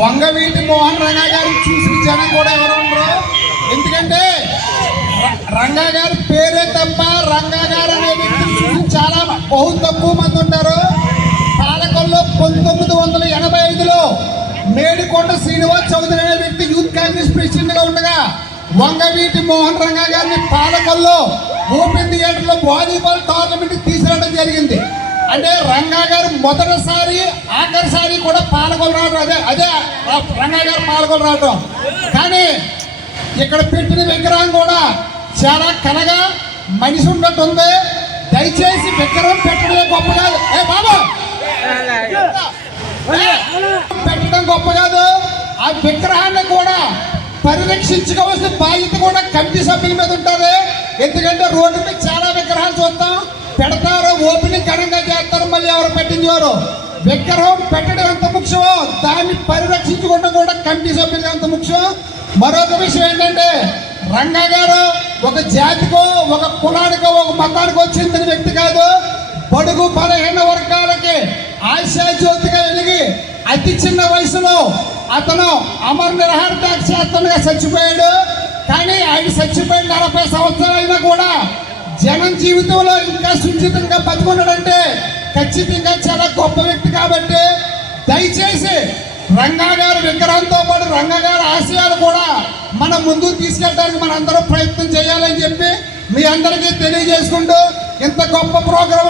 వంగవీటి మోహన్ రంగా గారు చూసిన జనం కూడా ఎవరు ఉండరు. ఎందుకంటే రంగా గారి పేరే తప్ప రంగా గారు అనే వ్యక్తిని చాలా బహు తక్కువ మంది ఉంటారు. పాలకొల్లో పంతొమ్మిది వందల ఎనభై ఐదులో మేడికొండ శ్రీనివాస్ చౌదరి అనే వ్యక్తి యూత్ కాంగ్రెస్ ప్రెసిడెంట్గా ఉండగా వంగవీటి మోహన్ రంగా గారిని పాలకొల్లో ఓపెన్ థియేటర్లో వాలీబాల్ టోర్నమెంట్ తీసుకురావడం జరిగింది. అంటే రంగా గారు మొదటిసారి ఆఖరిసారి కూడా పాలకులు రావడం అదే అదే. రంగా గారు పాలకులు రావడం కానీ ఇక్కడ పెట్టిన విగ్రహం కూడా చాలా కలగా మనిషి ఉన్నట్టుంది. దయచేసి విగ్రహం పెట్టడమే గొప్ప కాదు. ఏ బాబు! పెట్టడం గొప్ప కాదు. ఆ విగ్రహాన్ని కూడా పరిరక్షించుకోవాల్సిన బాధ్యత కూడా కమిటీ సభ్యుల మీద ఉంటుంది. ఎందుకంటే రోడ్డు మీద చాలా విగ్రహాలు చూస్తాం. పెడతారు ఓపెనింగ్ ఘనంగా చేస్తారు. మళ్ళీ ఎవరు పెట్టించారు విగ్రహం పెట్టడం ఎంత ముఖ్యమో దాన్ని పరిరక్షించుకోవడం కూడా కమిటీ సభ్యులు ఎంత ముఖ్యం మరొక విషయం ఏంటంటే రంగా గారు ఒక జాతికో ఒక కులానికో ఒక మతానికో చెందిన వ్యక్తి కాదు. బడుగు బలహీన వర్గాలకి ఆశా జ్యోతిగా వెలిగి అతి చిన్న వయసులో అతను అమర నిరహార దీక్ష చచ్చిపోయాడు. కానీ ఆయన చచ్చిపోయిన నలభై సంవత్సరాలైనా అయినా కూడా జనం జీవితంలో ఇంకా సుచితంగా బతుకున్నాడంటే ఖచ్చితంగా చాలా గొప్ప వ్యక్తి కాబట్టి దయచేసి రంగాగారు విగ్రహంతో పాటు రంగా గారి ఆశయాలు కూడా మనం ముందుకు తీసుకెళ్ళడానికి మనం అందరం ప్రయత్నం చేయాలని చెప్పి మీ అందరికీ తెలియజేసుకుంటూ ఇంత గొప్ప ప్రోగ్రాం